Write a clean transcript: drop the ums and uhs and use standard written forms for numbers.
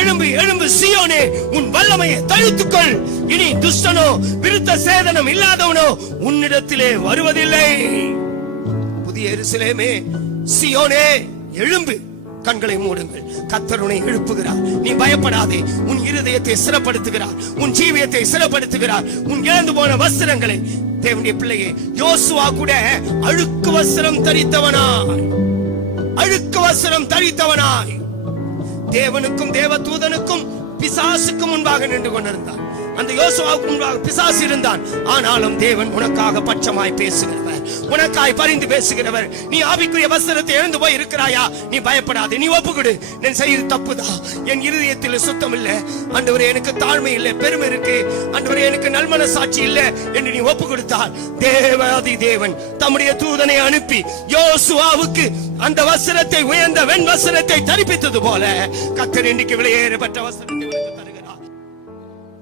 எழும்பு எழும்பு சீயோனே, உன் வல்லமையை தரித்துக்கொள். இனி துஷ்டனோ விருத்த சேதனம் இல்லாதவனோ உன்னிடத்திலே வருவதில்லை. புதிய எருசலேமே, சீயோனே, எழும்பு, கண்களை மூடுங்கள். கர்த்தர் உன்னை எழுப்புகிறார். நீ பயப்படாதே. உன் இருதயத்தை ஸ்திரப்படுத்துகிறார், உன் ஜீவியத்தை ஸ்திரப்படுத்துகிறார். உன் இழந்து போன வஸ்திரங்களை, தேவனுடைய பிள்ளையே, யோசுவா கூட அழுக்கு வஸ்திரம் தரித்தவனாய், அழுக்கு வஸ்திரம் தரித்தவனாய் தேவனுக்கும் தேவதூதனுக்கும் பிசாசுக்கும் முன்பாக நின்று கொண்டிருந்தான். அந்த யோசுவாவுக்கு முன்பாக பிசாசு இருந்தான். ஆனாலும் தேவன் உனக்காக பட்சமாய் பேசுகிறவர், உனக்காய் பரிந்து பேசுகிறவர். நீ ஆவிக்குரிய வஸ்திரத்தை இழந்து போய் இருக்கிறாயா? நீ பயப்படாதே, நீ ஒப்புக்கொடு. நான் செய்து தப்புதான், என் இருதயத்தில் சுத்தம் இல்லை ஆண்டவரே, எனக்கு தாழ்மை இல்லை, பெருமை இருக்கு ஆண்டவரே, எனக்கு நல்மனசாட்சி இல்லை என்று நீ ஒப்பு கொடுத்தால், தேவாதி தேவன் தம்முடைய தூதனை அனுப்பி யோசுவாவுக்கு அந்த வஸ்திரத்தை, உயர்ந்த வெண் வஸ்திரத்தை தரிப்பித்தது போல கர்த்தர் இன்றைக்கு வெளியேறப்பட்ட வஸ்திரத்தை